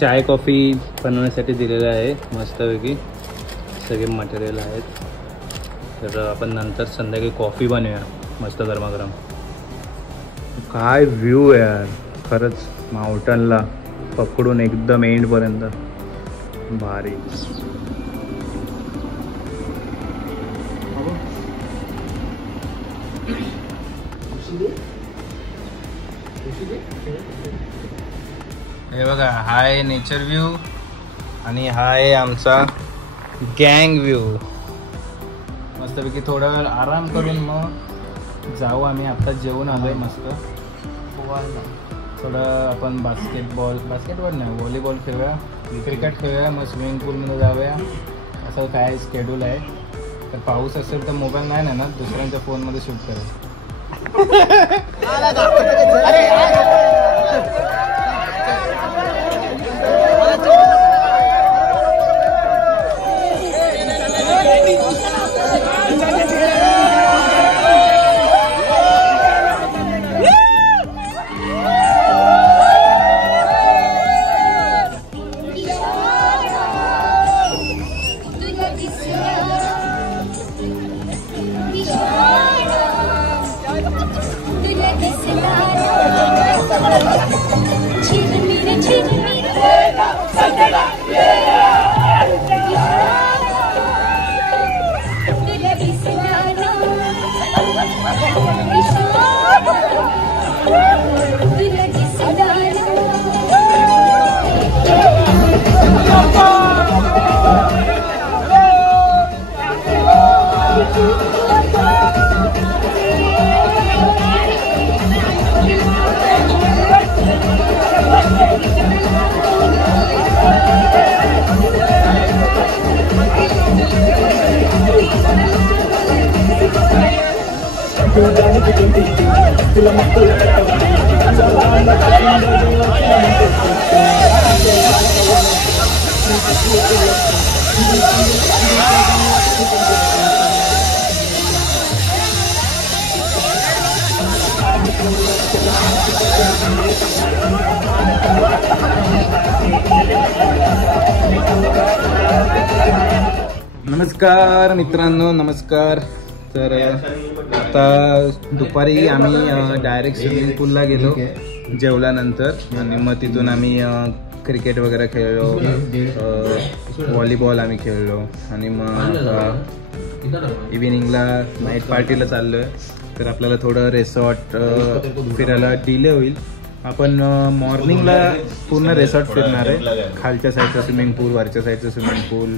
चाय coffee बनवण्यासाठी दिलेलं आहे मस्तपैकी सगळे मटेरियल आहेत. तर आपण नंतर संध्याकाळी कॉफी बनवूया मस्त गरमागरम. काय व्ह्यू आहे यार, खरंच माउंटनला पकडून एकदम एंडपर्यंत भारी. हे बघा, हा आहे नेचर व्ह्यू आणि हा आहे आमचा गँग व्ह्यू. मस्तपैकी थोडा वेळ आराम करून मग जाऊ आम्ही. आता जेवून आलोय मस्त. थोडं आपण बास्केटबॉल नाही, व्हॉलीबॉल खेळूया, क्रिकेट खेळूया, मग स्विमिंग पूलमध्ये जाऊया. असं काय शेड्यूल आहे. तर पाऊस असेल तर मोबाईल नाही ना दुसऱ्यांच्या फोनमध्ये शूट करेल. नमस्कार मित्रांनो, नमस्कार. तर आता दुपारी आम्ही डायरेक्ट स्विमिंग पूलला गेलो जेवल्यानंतर आणि मग तिथून आम्ही क्रिकेट वगैरे खेळलो, व्हॉलीबॉल आम्ही खेळलो आणि मग इव्हिनिंगला नाईट पार्टीला चाललो आहे. तर आपल्याला थोडं रिसॉर्ट फिरायला डिले होईल. आपण मॉर्निंगला पूर्ण रिसॉर्ट फिरणार आहे. खालच्या साईडचं स्विमिंग पूल, वरच्या साईडचं स्विमिंग पूल.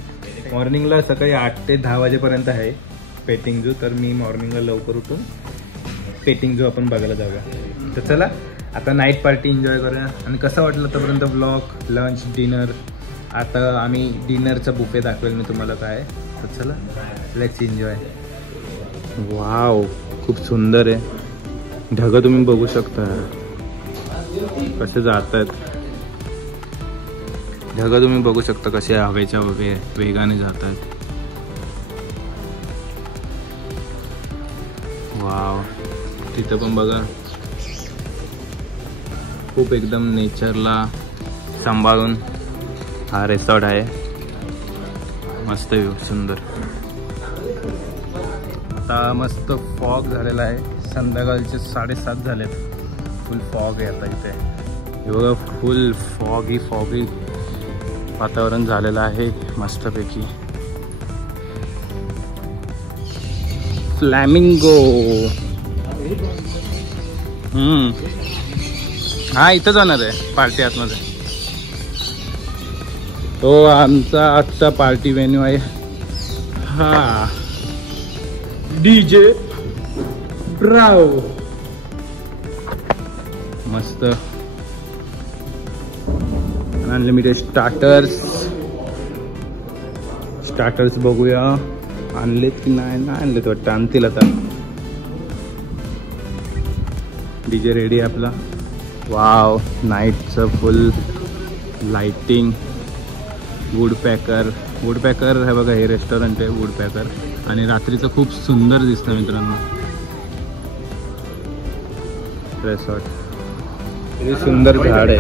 मॉर्निंगला सकाळी 8 ते 10 वाजेपर्यंत आहे पेटिंग झू. तर मी मॉर्निंगला लवकर उठून पेटिंग झू आपण बघायला जाऊया. तर चला आता नाईट पार्टी एन्जॉय करूया. आणि कसं वाटलं आतापर्यंत ब्लॉग, लंच, डिनर. आता आम्ही डिनरचा बुफे दाखवेल मी तुम्हाला काय. तर चला लेट्स एन्जॉय. वाव, खूप सुंदर आहे. ढगं तुम्ही बघू शकता कसे जात आहेत. ढगं तुम्ही बघू शकता कसे हवेच्या वेगाने जात आहेत. वाव, तिथं पण बघा खूप एकदम नेचरला सांभाळून हा रिसॉर्ट आहे. मस्त व्ह्यू, सुंदर. आता मस्त फॉग झालेला आहे. संध्याकाळचे 7:30 झालेत. फुल फॉग आहे आता इथे. हे बघा, फुल फॉगी वातावरण झालेलं आहे मस्तपैकी. फ्लॅमिंगो. हा, इथं जाणार आहे पार्टी आतमध्ये. तो आमचा आजचा पार्टी व्हेन्यू आहे. हा, डीजे ब्राव. मस्त अनलिमिटेड स्टार्टर्स बघूया. आणलेत की नाही आणलेत वाटतं. आणतील आता. डीजे रेडी आहे आपला. वाव, नाईटचं फुल लाइटिंग. वुडपॅकर हे बघा, हे रेस्टॉरंट आहे वुडपॅकर. आणि रात्रीचं खूप सुंदर दिसतं मित्रांनो रिसॉर्ट. किती सुंदर झाड आहे.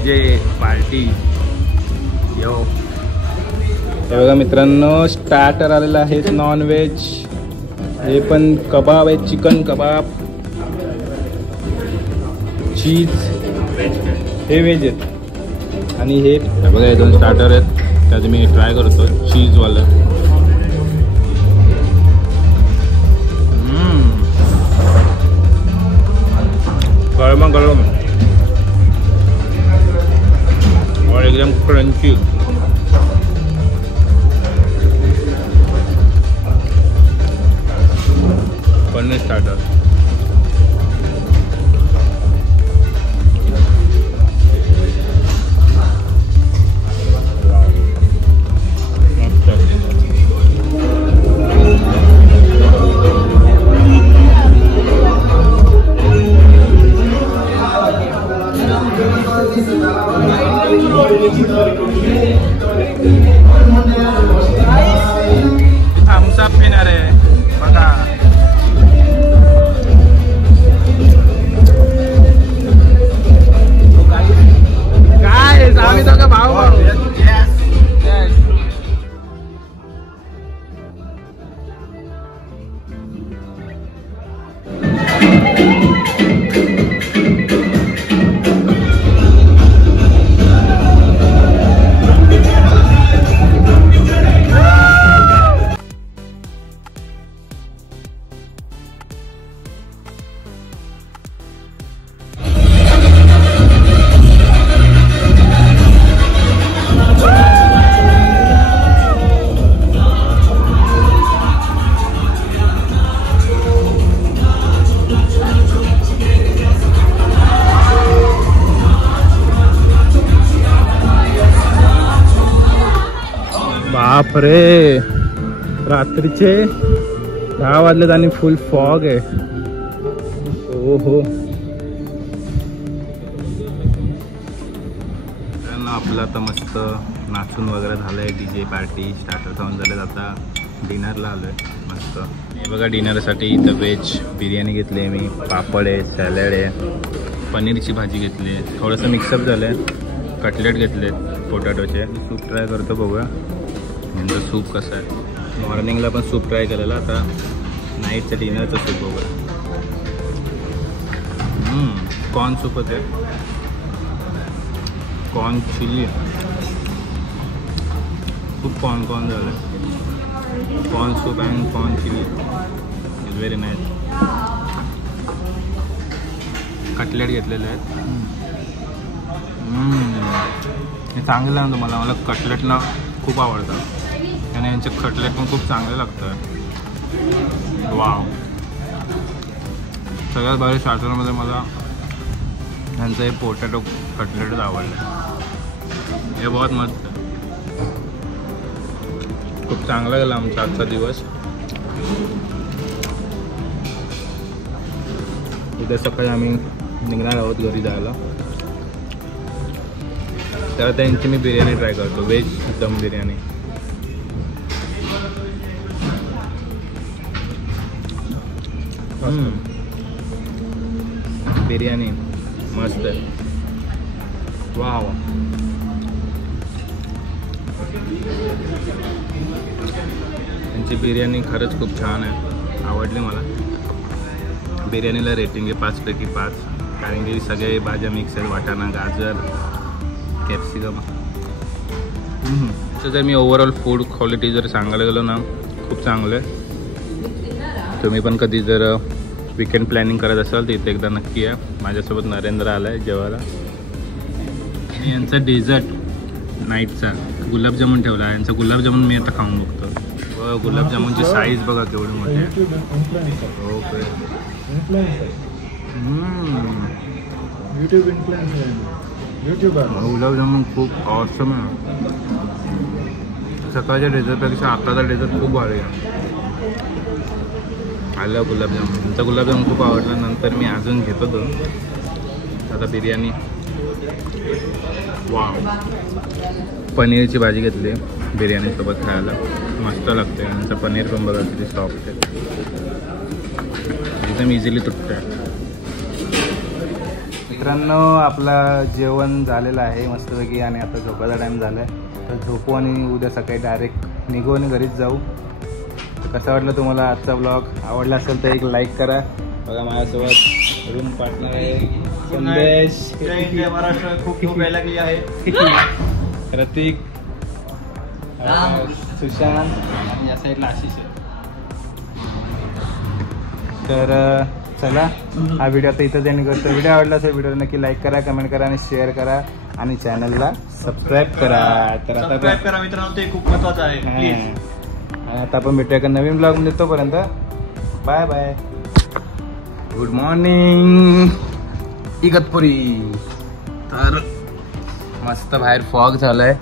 DJ पार्टी यो. हे बघा मित्रांनो, स्टार्टर आलेलं आहे नॉनव्हेज. हे पण कबाब आहे, चिकन कबाब, चीज, हे व्हेज आहेत. आणि हे बघा हे 2 स्टार्टर आहेत, त्यात मी ट्राय करतो चीजवालं. गरम और एकदम crunchy. Paneer starter Thums Up पिणार आहे बघा. काय आम्ही दोघं भाऊ भाऊ. बापरे, रात्रीचे 10 वाजलेत आणि फुल फॉग आहे. ओहो. आपलं आता मस्त नाचून वगैरे झालंय. DJ पार्टी स्टार्टर खाऊन झालेत. आता डिनरला आलोय मस्त. हे बघा डिनरसाठी इथं व्हेज बिर्याणी घेतली आहे मी, पापड आहे, सॅलड आहे, पनीरची भाजी घेतली आहे, थोडंसं मिक्सअप झालं आहे, कटलेट घेतलेत पोटॅटोचे. सूप ट्राय करतो बघूया यांचं सूप कसं आहे. मॉर्निंगला पण सूप ट्राय केलेलं, आता नाईटचं डिनरचं सूप बघूया. कॉर्न सूप होते, कॉर्न चिली, खूप कॉर्न झालं. Corn soup and corn chilli is very nice. Cutlet घेतलेले आहेत. हे चांगलं लागतं मला कटलेट ना खूप आवडतं आणि यांचे कटलेट पण खूप चांगले लागतं. वाव. सगळ्यात भारी स्टार्टरमध्ये मला यांचं हे पोटॅटो कटलेटच आवडलं. हे बहुत मस्त. खूप चांगला गेला आमचा आजचा दिवस. उद्या सकाळी आम्ही निघणार आहोत घरी जायला. तर त्यांची मी बिर्याणी ट्राय करतो, व्हेज दम बिर्याणी. बिर्याणी मस्त आहे. वाव. त्यांची बिर्याणी खरंच खूप छान आहे, आवडली मला. बिर्याणीला रेटिंग आहे 5 पैकी 5, कारण की सगळे भाज्या मिक्स आहेत, वाटाणा, गाजर, कॅप्सिकम. तर जर मी ओव्हरऑल फूड क्वालिटी जर सांगायला गेलो ना, खूप चांगलं आहे. तुम्ही पण कधी जर वीकेंड प्लॅनिंग करत असाल तर इथे एकदा नक्की या. माझ्यासोबत नरेंद्र आला आहे जेवायला. आणि यांचा डेझर्ट नाईटचा गुलाबजामुन ठेवला आहे. यांचा गुलाबजामुन मी आता खाऊन बघतो. गुलाबजामुनची साईज बघा केवढी मोठी आहे. ओके. गुलाबजामुन खूप ऑसम आहे. सकाळच्या डेझर्टपेक्षा आताचा डेझर्ट खूप भारी आहे. आलं गुलाबजामुन. तुमचा गुलाबजामुन खूप आवडला. नंतर मी अजून घेतो तो. आता बिर्याणी. वाव. पनीरची भाजी घेतली बिर्याणीसोबत खायला, मस्त लागते. यांचं पनीर पण बघा किती सॉफ्ट आहे, एकदम इझिली तुटतं आहे. मित्रांनो आपला जेवण झालेलं आहे मस्तपैकी आणि आता झोपायचा टाइम झालाय, तर झोपू आणि उद्या सकाळी डायरेक्ट निघू आणि घरीच जाऊ. तर कसं वाटलं तुम्हाला आजचा ब्लॉग? आवडला असेल तर एक लाईक करा. बघा माझ्यासोबत रूम पार्टनर आहे संदेश. जय महाराष्ट्र. खूप खूप वेळा केली आहे. प्रतीक, सुशांत आणि या साईडला आशिष आहे. तर चला हा व्हिडिओ आता इथं एंड करतो. व्हिडिओ आवडला असेल व्हिडिओ नक्की लाईक करा, कमेंट करा आणि शेअर करा आणि चॅनलला सबस्क्राईब करा. तर आता सबस्क्राईब करा मित्रांनो, ते खूप महत्त्वाचं आहे. प्लीज. आता आपण भेटूया एका नवीन ब्लॉग मध्ये. तोपर्यंत bye bye. Good morning Igatpuri. तर मस्त बाहेर फॉग झालाय,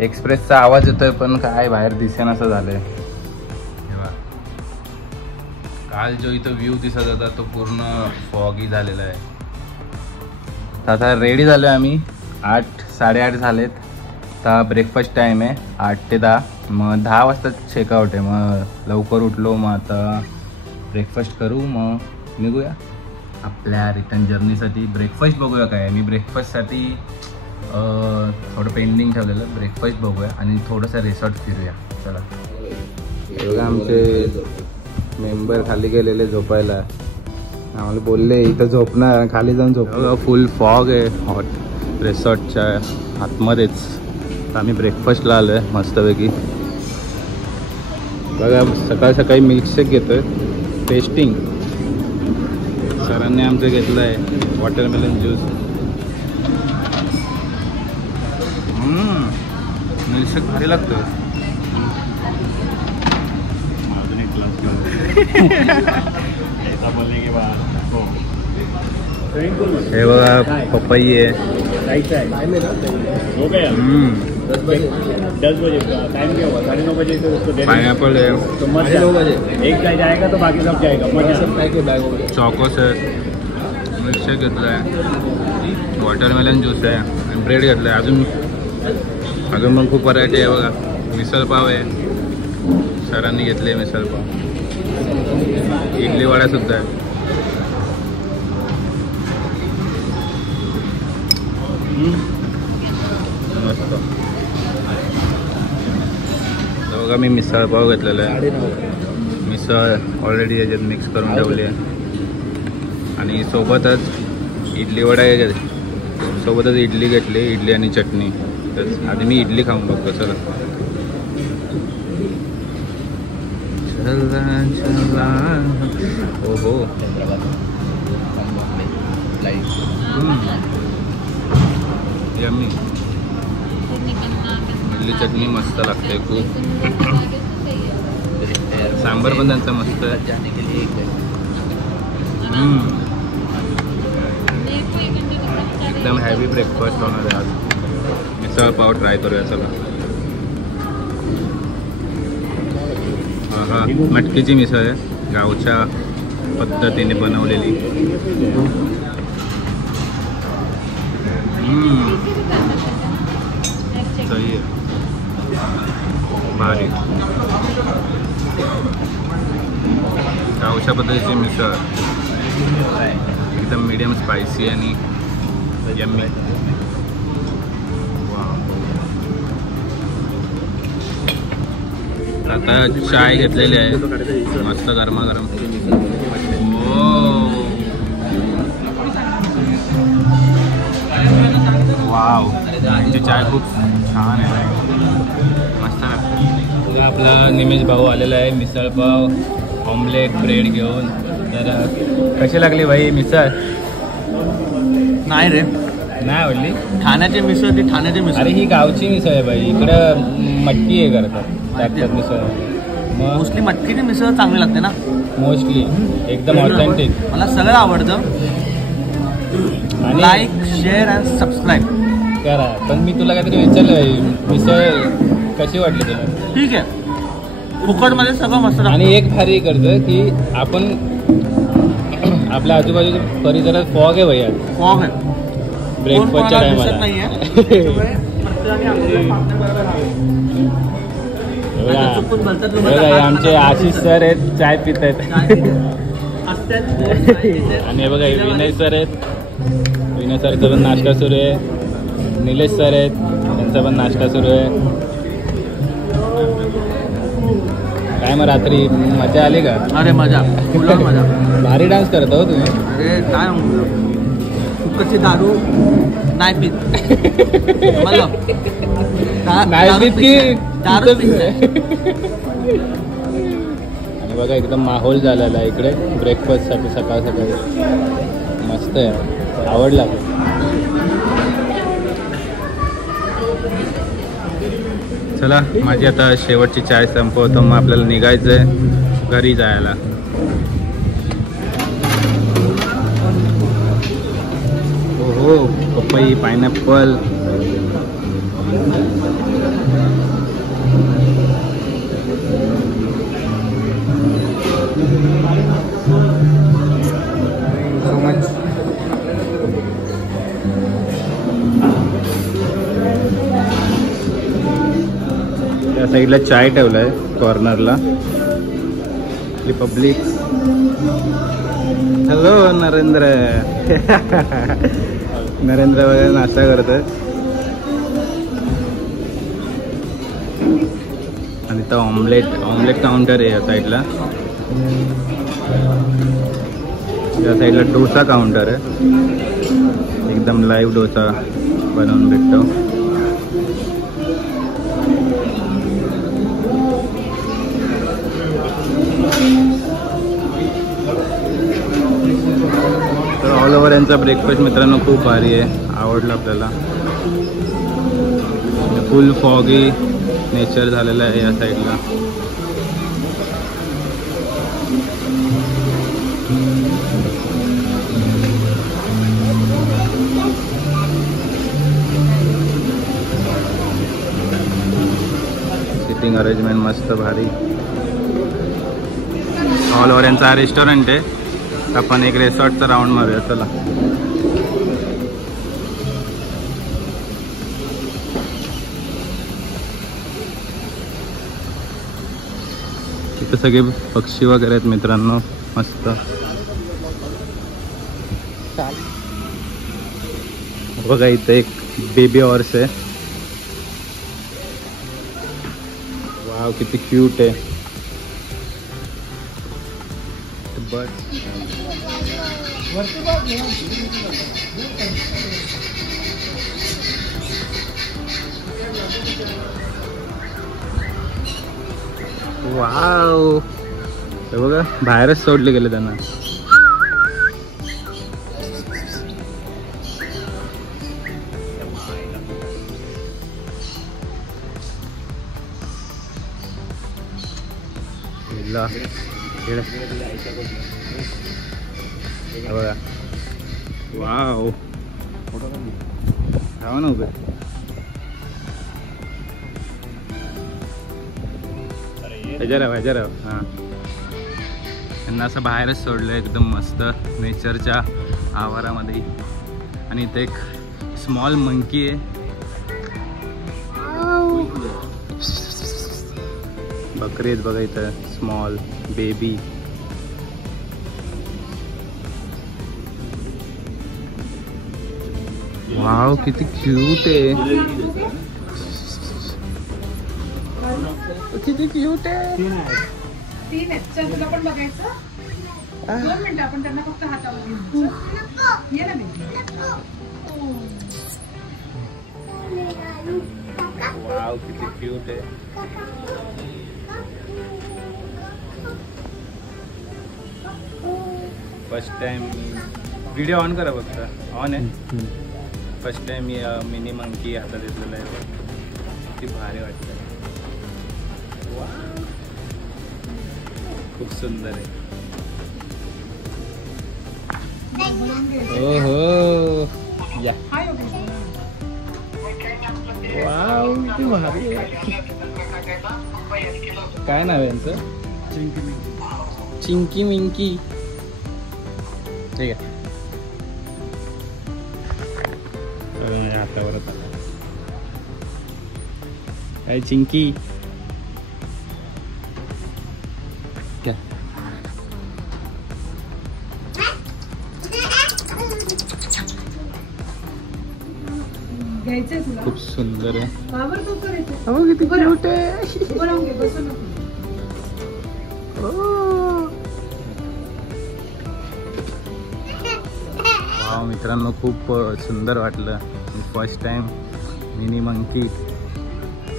एक्सप्रेसचा आवाज येतोय पण काय बाहेर दिसेन असं झालंय. काल जो इथं व्ह्यू दिसत होता तो पूर्ण फॉगी झालेला आहे. आता रेडी झालोय आम्ही. 8-8:30 झालेत. आता ब्रेकफास्ट टाईम आहे 8 ते 10. मग 10 वाजता चेकआउट आहे. मग लवकर उठलो, मग आता ब्रेकफास्ट करू, मग निघूया आपल्या रिटर्न जर्नीसाठी. ब्रेकफास्ट बघूया काय. मी ब्रेकफास्टसाठी थोडं पेंडिंग ठेवलेलं. ब्रेकफास्ट बघूया आणि थोडंसं रिसॉर्ट फिरूया. चला. बघा आमचे मेंबर खाली गेलेले झोपायला. आम्हाला बोलले इथं झोपणार, खाली जाऊन झोपलो. फुल फॉग आहे हॉट रिसॉर्टच्या आतमध्येच. आम्ही ब्रेकफास्टला आलो आहे मस्तपैकी. बघा सकाळ सकाळी मिल्कशेक घेतोय टेस्टिंग. सरांनी आमचं घेतलं आहे वॉटरमेलन ज्यूस. मिल्कशेक भारी लागतोय. हे बघा पपई आहे. पाइनएप्पल है. 9 बजे एक जाएगा तो बाकी सब जाएगा. चॉकोस है. मिल्कशेक घेतला आहे. वॉटरमेलन ज्यूस आहे आणि ब्रेड घेतला आहे. अजून पण खूप व्हरायटी आहे बघा. मिसळ पाव आहे. सरांनी घेतले मिसळ पाव. इडली वडा सुद्धा आहे. मस्त. बघा मी मिसळ पाव घेतलेला आहे. मिसळ ऑलरेडी याच्यात मिक्स करून ठेवली आहे आणि सोबतच इडली वडा आहे. सोबतच इडली घेतली, इडली आणि चटणी. तर आधी मी इडली खाऊन बघतो. चला. ओहो यम्मी. इडली चटणी मस्त लागते खूप. सांबर पण त्यांचा मस्त आहे. एकदम हॅवी ब्रेकफास्ट होणार आहे आज. मिसळ पाव ट्राय करूया. चला. हा मटकीची मिसळ आहे, गावच्या पद्धतीने बनवलेली. सही आहे. भारी. गावच्या पद्धतीची मिसळ एकदम मीडियम स्पायसी आणि यम्मी. आता चाय घेतलेली आहे मस्त गरमागरम. वाव. यांची चाय खूप छान आहे, मस्त लागते. आपला निमेश भाऊ आलेला आहे मिसळ पाव ऑमलेट ब्रेड घेऊन. तर कशी लागली भाई मिसळ? नाही रे, नाही आवडली. ठाण्याची मिसळ ती ठाण्याची मिसळ. अरे ही गावची मिसळ आहे भाई. इकडं मटकी आहे करतात मिसळ. मोस्टली मटकीची मिसळ चांगली लागते ना. मोस्टली एकदम ऑथेंटिक. मला सगळं आवडतं. लाईक शेअर अँड सबस्क्राईब करा. पण मी तुला काहीतरी विचारलं, मिसळ कशी वाटली तुला? ठीक आहे, फुकटमध्ये सगळं मस्त. आणि एक भारी करतं की आपण आपल्या आजूबाजूच्या परिसरात फॉग आहे भैया. फॉग आहे ब्रेकफास्टच्या टायमाला. आमचे आशिष सर आहेत, चाय पित आहेत. आणि हे बघा विनय सर आहेत, विनय सरचा पण नाश्ता सुरू आहे. निलेश सर आहेत, त्यांचा पण नाश्ता सुरू आहे. काय मग रात्री मजा आली का? अरे मजा, फुलं मजा. भारी डान्स करत हो तुम्ही. अरे काय म्हणतो, फुकटची दारू नाही पीत. मला नाही पीत की दारू पीत नाही. आणि बघा एकदम माहोल झालेला आहे इकडे ब्रेकफास्टसाठी सकाळ सकाळी. मस्त आहे, आवडला. चला माझी आता शेवटची चाय संपवतो, मग आपल्याला निघायचं आहे घरी जायला. हो पपई, पायनॅपल. So much. त्या साईडला चाय ठेवलाय कॉर्नरला. पब्लिक. हॅलो नरेंद्र. नरेंद्र वगैरे नाश्ता करतोय. आणि तो ऑमलेट काउंटर आहे या साईडला. त्या साईडला डोसा काउंटर आहे. एकदम लाईव्ह डोसा बनवून भेटतो. तर ऑल ओव्हर यांचा ब्रेकफास्ट मित्रांनो खूप भारी आहे, आवडलं आपल्याला. फुल फॉगी नेचर झालेलं आहे या साईडला. सिटिंग अरेंजमेंट मस्त भारी. ऑल ओव्हर यांचा रेस्टॉरंट आहे. आपण एक रिसॉर्टचा राऊंड मारूया चला. इथे सगळे पक्षी वगैरे आहेत मित्रांनो, मस्त. बघा इथे एक बेबी हॉर्स आहे. वाव किती क्यूट आहे. वाव हे बघा बाहेरच सोडले गेले त्यांना. बघा वाव खावा ना उभे. हजराव हां. त्यांना असं बाहेरच सोडलं एकदम मस्त नेचरच्या आवारामध्ये. आणि इथे एक स्मॉल मंकी आहे. बकरी आहेत बघा इथं, स्मॉल बेबी. वाव किती क्यूट आहे. किती क्यूट आहे. 3 आहेत. चल तुला पण बघायचं. 2 मिनिटं आपण त्यांना फक्त हातावर घेऊन ये ना. वाव किती क्यूट आहे. फर्स्ट टाइम व्हिडिओ ऑन करा फक्त. ऑन आहे. फर्स्ट टाइम मिनी मंकी हातात घेतलेला आहे. किती भारी वाटतं. खूप सुंदर आहे. ओहो या. वाव किती भारी आहे. काय नाव आहे यांचं? चिंकी मिंकी. ठीक आहे. माझ्या हातावरच आला. काय चिंकी क्या? घ्यायचंय तुला? खूप सुंदर आहे. का बरं तो करायचं? हो किती क्यूट आहे. उभं राहून घे, बसू नको. वाव मित्रांनो, खूप सुंदर वाटलं. फर्स्ट टाइम मिनी मंकी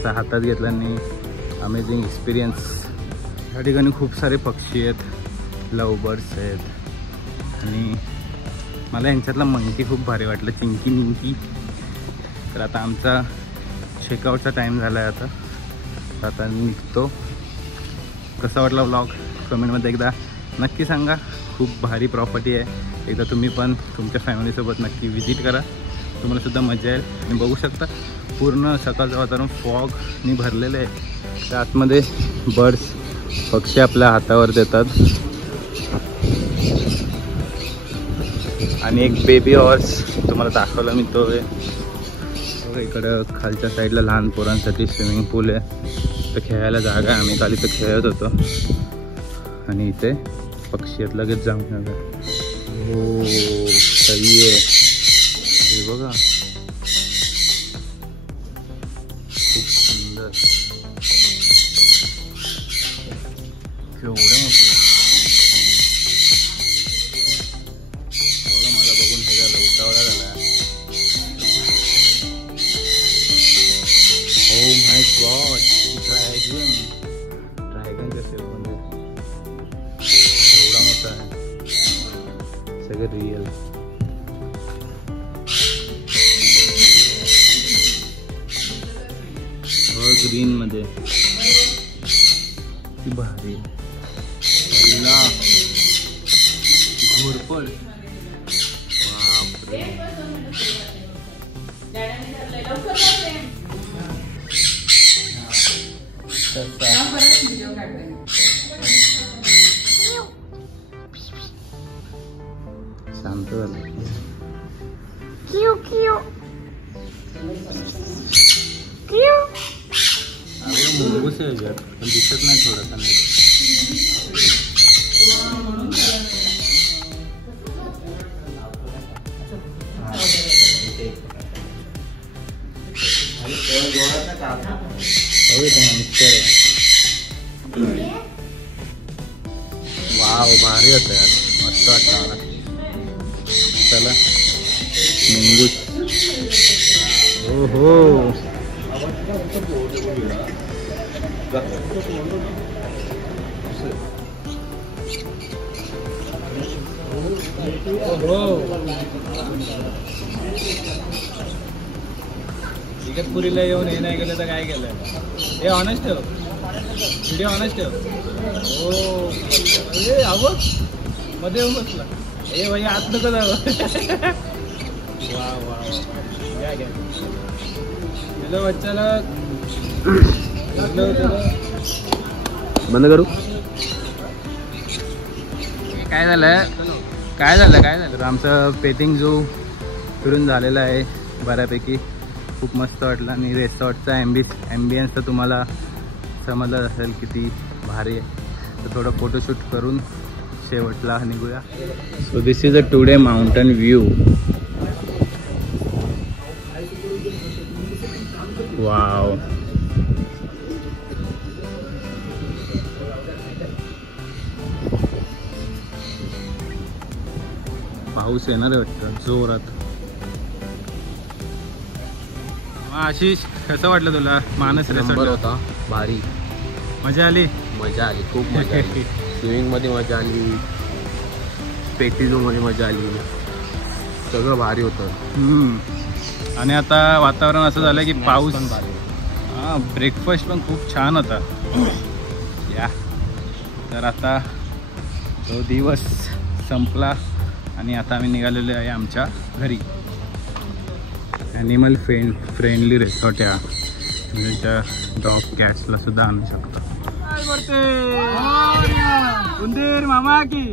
हातात घेतल्याने अमेझिंग एक्सपिरियन्स. या ठिकाणी खूप सारे पक्षी आहेत, लव बर्ड्स आहेत आणि मला यांच्यातला मंकी खूप भारी वाटलं, चिंकी मिंकी. तर आता आमचा चेकआउटचा टाईम झाला आहे. आता निघतो. कसा वाटला व्लॉग कमेंटमध्ये एकदा नक्की सांगा. खूप भारी प्रॉपर्टी आहे. एकदा तुम्ही पण तुमच्या फॅमिलीसोबत नक्की विजिट करा, तुम्हाला सुद्धा मजा येईल. आणि बघू शकता पूर्ण सकाळचं वातावरण फॉगनी भरलेलं आहे. त्या आतमध्ये बर्ड्स पक्षी आपल्या हातावर देतात आणि एक बेबी हॉर्स तुम्हाला दाखवलं मी तो आहे. इकडं खालच्या साईडला लहान पोरांसाठी स्विमिंग पूल आहे, तर खेळायला जागा आहे. आम्ही खाली तर खेळत होतो आणि इथे पक्षी आहेत. लगेच जाऊन हो सही आहे. हे बघा खूप सुंदर, केवढं मोठं. एवढं मला बघून हे झालं, उतावळा झाला. Oh my God, ड्रॅगनच्या शेपमध्ये एवढा मोठा आहे. सगळं रिअल. ग्रीन मध्ये ती भारी घोरपड. शांत झालं. मुंगूस आहे याच्यात, पण दिसत नाही थोडासा. नाही वाव भारी होतं यार, मस्त वाटतं मला. चला मुंगूस. हो हो इगतपुरीला येऊन हे नाही गेलं तर काय केलं. हे ऑनेस्ट ठेव, व्हिडिओ ऑनेस्ट ठेव. हो हे आवं मध्ये येऊन बसला. हे भाई आत नको जावं. वा वा घ्या घ्या. हॅलो बच्चाला बंद करू. काय झालं काय झालं काय झालं. आमचं पेटिंग झू फिरून झालेलं आहे बऱ्यापैकी. खूप मस्त वाटलं आणि रिसॉर्टचा ॲम्बियन्स तर तुम्हाला समजलं असेल किती भारी आहे. तर थोडं फोटोशूट करून शेवटला निघूया. So this is a today mountain view. Wow पाऊस येणार आहे वाटतं जोरात. आशिष कसं वाटलं तुला मानस रिसॉर्ट? होता भारी, मजा आली. मजा आली, खूप मजा आली. स्विमिंग मध्ये मजा आली, पेटिझो मध्ये मजा आली, सगळं भारी होतं. आणि आता वातावरण असं झालं की पाऊस. हां ब्रेकफास्ट पण खूप छान होता या. तर आता तो दिवस संपला आणि आता आम्ही निघालेलो आहे आमच्या घरी. ॲनिमल फ्रेंडली रिसॉर्ट आहे. तुमच्या डॉग कॅट्सला सुद्धा आणू शकता. उंदीर मामा की